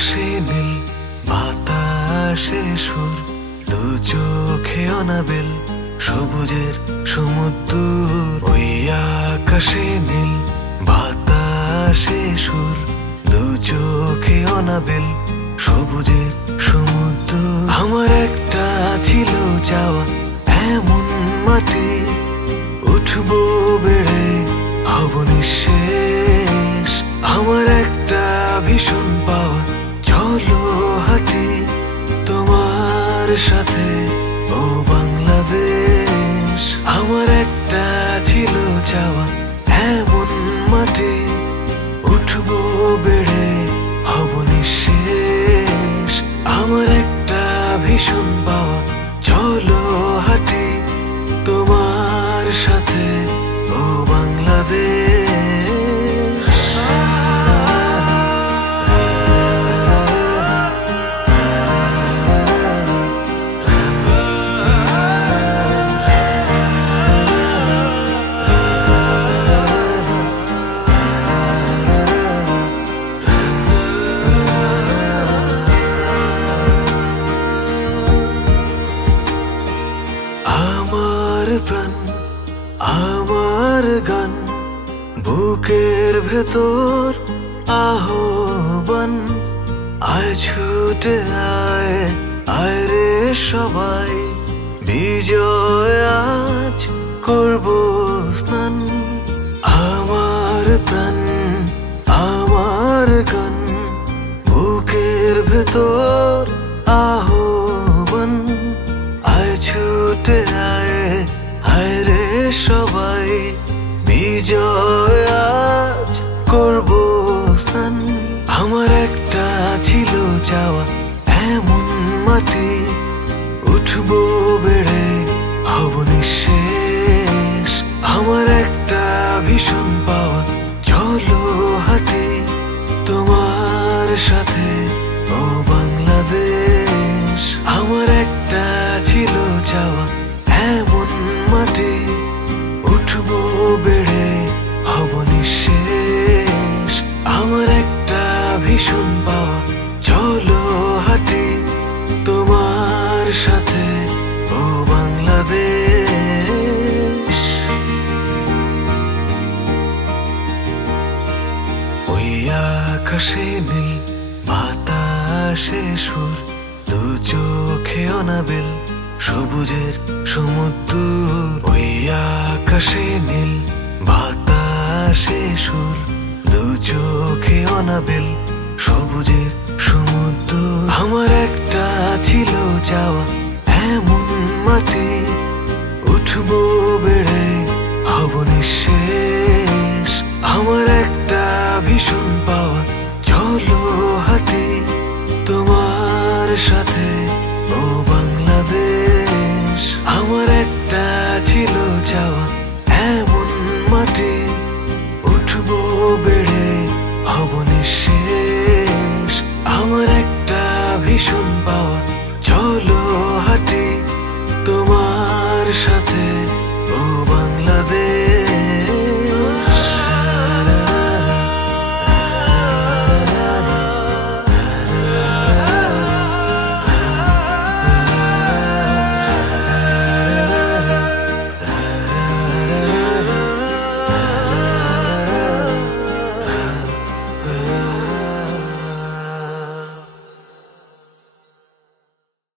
আকাশে নীল বাতাসে সুর, দু চোখে অনাবিল সবুজের সমুদ্র। ওই আকাশে নীল বাতাসে সুর, দু চোখে অনাবিল সবুজের সমুদ্র। আমার একটা ছিল চাওয়া, এমন মাটি উঠবো বেড়ে হব নিঃশেষ। আমার একটা ভীষণ পাওয়া, চলো হাঁটি তোমার সাথে ও বাংলাদেশ। আমার একটা ছিল চাওয়া, এমন মাটি উঠবো বেড়ে হব নিঃশেষ। আমার একটা ভীষণ পাওয়া, চলো হাঁটি তোমার সাথে ও বাংলাদেশ। আমার প্রাণ আমার গান, বুকের ভেতর আহ্বান। আয় ছুটে আয়, আয় রে সবাই, বিজয় আজ করব স্নান। আমার প্রাণ আমার গান, বুকের ভেতর আহ্বান। আয় ছুটে আয়, আয় রে সবাই, বিজয় আজ করব স্নান। আমার একটা ছিল চাওয়া, এমন মাটি উঠবো বেড়ে হব নিঃশেষ। আমার একটা ভীষণ পাওয়া, চলো হাঁটি তোমার সাথে ও বাংলাদেশ। আমার একটা ছিল চাওয়া, এমন মাটি উঠবো বেড়ে হব নিঃশেষ। আমার একটা ভীষণ পাওয়া, চলো হাঁটি তোমার সাথে ও বাংলাদেশ। ওই আকাশে নীল বাতাসে সুর, দু চোখে অনাবিল সবুজের সমুদ্র। ওই আকাশে নীল বাতাসে সুর, দু চোখে অনাবিল সবুজের সমুদ্র। আমার একটা ছিল চাওয়া, এমন মাটি উঠবো বেড়ে হব নিঃশেষ। আমার একটা ভীষণ পাওয়া, চলো হাঁটি তোমার সাথে ও বাংলাদেশ। আমার একটা ছিল চাওয়া, এমন মাটি উঠবো বেড়ে হব নিঃশেষ। আমার একটা ভীষণ